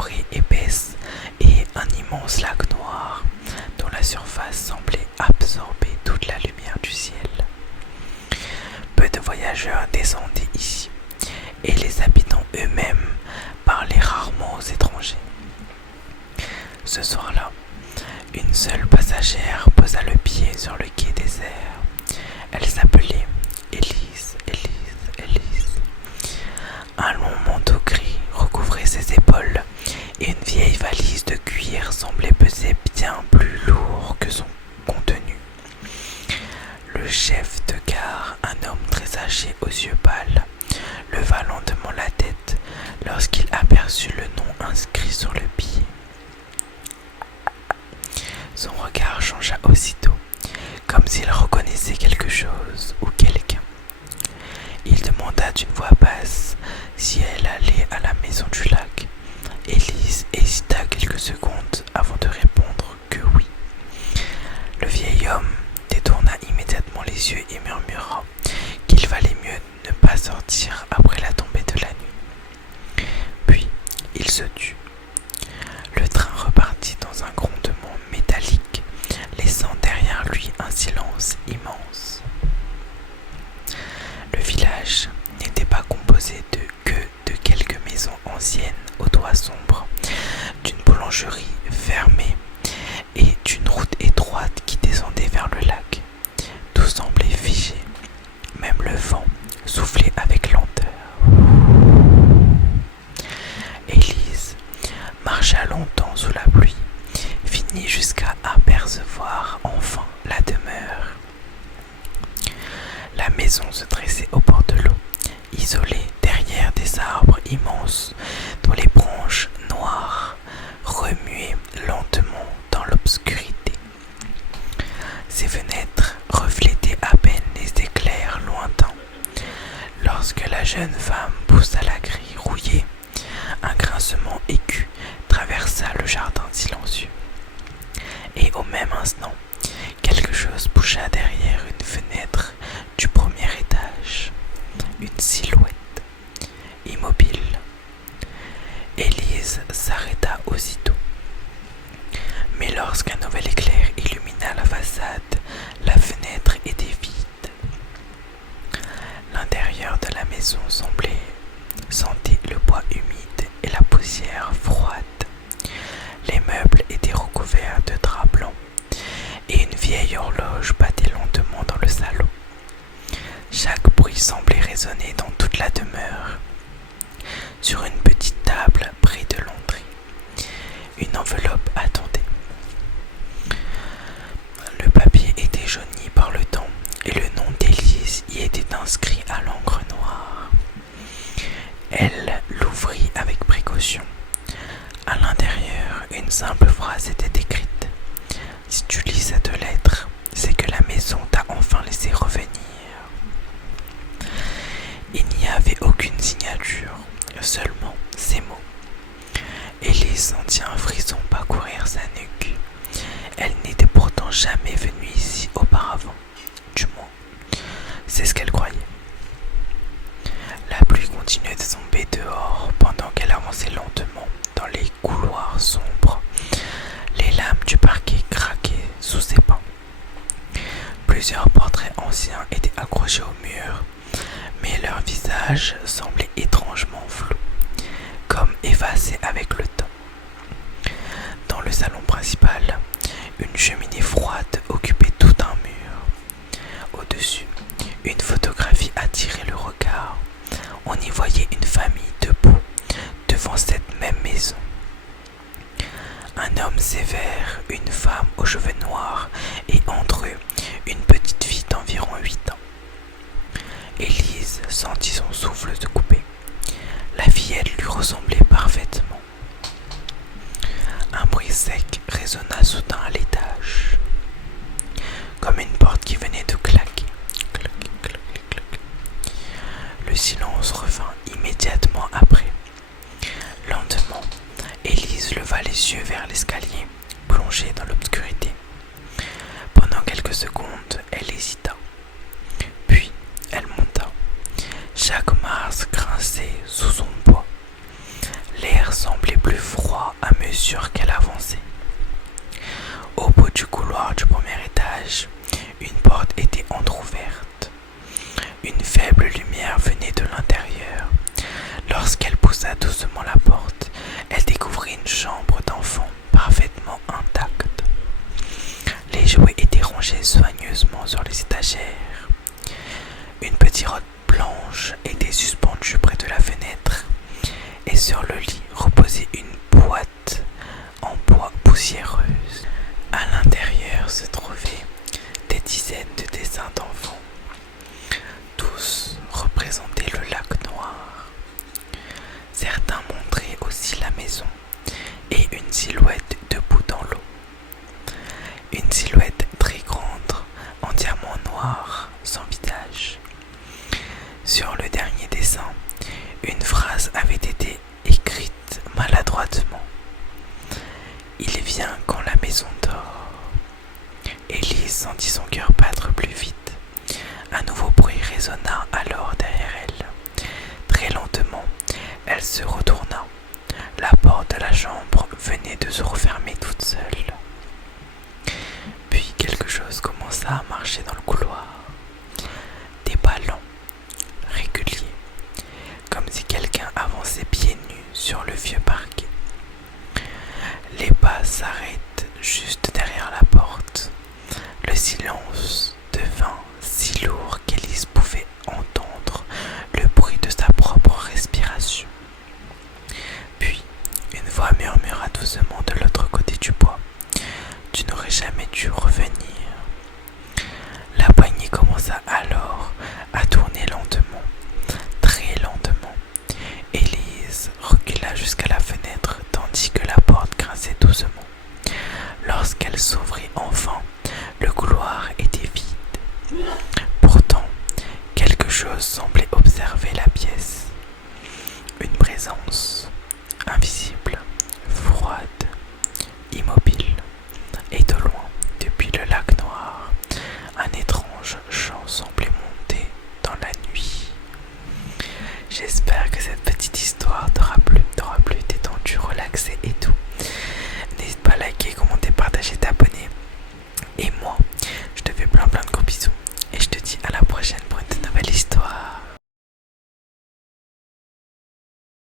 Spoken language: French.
forêt épaisse et un immense lac noir dont la surface semblait absorber toute la lumière du ciel. Peu de voyageurs descendaient ici, et les habitants eux-mêmes parlaient rarement aux étrangers. Ce soir-là, une seule passagère posa le pied sur le quai désert. Elle s'appelait Élise, Élise, Élise. Un long manteau gris recouvrait ses épaules et une vieille valise de cuir semblait peser bien plus lourd que son contenu. Le chef de gare, un homme très âgé aux yeux pâles, leva lentement la tête lorsqu'il aperçut le nom inscrit sur le billet. Son regard changea aussitôt, comme s'il reconnaissait quelque chose ou quelqu'un. Il demanda d'une voix basse si elle allait à la maison du lac. Élise hésita quelques secondes avant de répondre que oui. Le vieil homme détourna immédiatement les yeux et murmura qu'il valait mieux ne pas sortir après la tombée de la nuit. Puis il se tut. Le train repartit dans un grondement métallique, laissant derrière lui un silence immense. Le village n'était pas composé que de quelques maisons anciennes aux toits sombres, d'une boulangerie fermée et d'une route étroite qui descendait vers le lac. Tout semblait figé, même le vent soufflait avec lenteur. Élise marcha longtemps sous la pluie, finit jusqu'à apercevoir enfin la demeure. La maison se dressait au bord de l'eau, isolée derrière des arbres immenses dont les branches noires remuaient lentement dans l'obscurité. Ses fenêtres reflétaient à peine les éclairs lointains. Lorsque la jeune femme poussa la grille rouillée, un grincement aigu traversa le jardin silencieux. Et au même instant, quelque chose boucha derrière une fenêtre du premier étage. Une silhouette, immobile. Élise s'arrêta aussitôt. Mais lorsqu'un nouvel éclair illumina la façade, la fenêtre était vide. L'intérieur de la maison sentait le bois humide et la poussière froide. Les meubles étaient recouverts de draps blancs et une vieille horloge battait lentement dans le salon. Chaque bruit semblait résonner dans toute la demeure. Sur une petite table près de l'entrée, une enveloppe attendait. Le papier était jauni par le temps et le nom d'Élise y était inscrit à l'encre noire. Elle l'ouvrit avec précaution. À l'intérieur, une simple phrase était écrite. Si tu lis cette lettre, c'est que la maison t'a enfin laissé revenir. Il n'y avait aucune signature, seulement ces mots. Élise sentit un frisson parcourir sa nuque. Elle n'était pourtant jamais venue ici auparavant. Du moins, c'est ce qu'elle croyait. La pluie continuait de tomber dehors pendant qu'elle avançait lentement dans les couloirs sombres. Les lames du parquet craquaient sous ses pas. Plusieurs portraits anciens étaient accrochés au mur, mais leurs visages semblaient étrangement flous, comme effacés avec le temps. Dans le salon principal, une cheminée froide occupait tout un mur. Au-dessus, une photographie attirait le regard. On y voyait une famille debout devant cette même maison. Un homme sévère, une femme aux cheveux noirs et entre eux, une petite fille d'environ 8 ans. Élise sentit son souffle se couper. La fillette lui ressemblait parfaitement. Un bruit sec résonna soudain à l'étage, comme une porte qui venait de claquer. Clac, clac, clac. Le silence revint immédiatement après. Lentement, Élise leva les yeux vers l'escalier, plongé dans l'obscurité. Pendant quelques secondes, elle hésita. Puis, elle monta. Chaque marche grinçait sous son poids. L'air L'air semblait plus froid à mesure qu'elle avançait. Au bout du couloir du premier étage, une porte était entr'ouverte. Une faible lumière venait de l'intérieur. Lorsqu'elle poussa doucement la porte, elle découvrit une chambre d'enfant parfaitement intacte. Les jouets étaient rangés soigneusement sur les étagères. Une petite robe blanche était suspendue près de la fenêtre et sur le lit reposait une boîte en bois poussiéreuse. À l'intérieur se trouvaient des dizaines de dessins d'enfants. Tous représentaient le lac noir. Certains montraient aussi la maison et une silhouette debout dans l'eau. Une silhouette très grande, en diamant noir, sans visage. Sur le dernier dessin, une phrase avait été écrite maladroitement. Il vient quand la maison dort. Élise sentit son cœur battre plus vite. Un nouveau bruit résonna alors derrière elle. Très lentement, elle se retourna. La porte de la chambre venait de se refermer toute seule. Puis quelque chose commença à marcher dans le couloir. Des pas lents, réguliers, comme si quelqu'un avançait pieds nus sur le vieux parquet. Les pas s'arrêtent juste derrière la porte. Le silence devint si lourd qu'Élise pouvait entendre le bruit de sa propre respiration. Puis, une voix murmura doucement de l'autre côté du bois. « Tu n'aurais jamais dû revenir. » La poignée commença alors à tourner lentement, très lentement. Élise recula jusqu'à la fenêtre tandis que la porte grinçait doucement. Lorsqu'elle s'ouvrit enfin, le couloir était vide. Pourtant, quelque chose semblait observer la pièce. Une présence